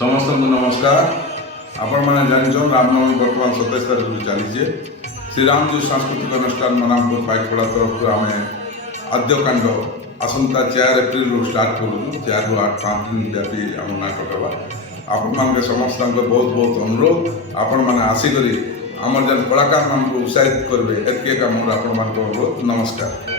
समस्त नमस्कार। आपण मैंने जानछन रामनवमी बर्तमान 27 तारीख चलीचे श्रीरामजी सांस्कृतिक अनुष्ठान मनामपुर पाइकपड़ा तरफ आम आद्यकांड आसंता 4 एप्रिल स्टार्ट करूँ 4 ରୁ 8 5 दिन व्यापी आम नाटक होगा। आपण मान समस्त बहुत बहुत अनुरोध आपण मैंने आसिक आमर जेन कलाकार मान उत्साहित करेंगे एत मोर आपण मान अनुरोध। नमस्कार।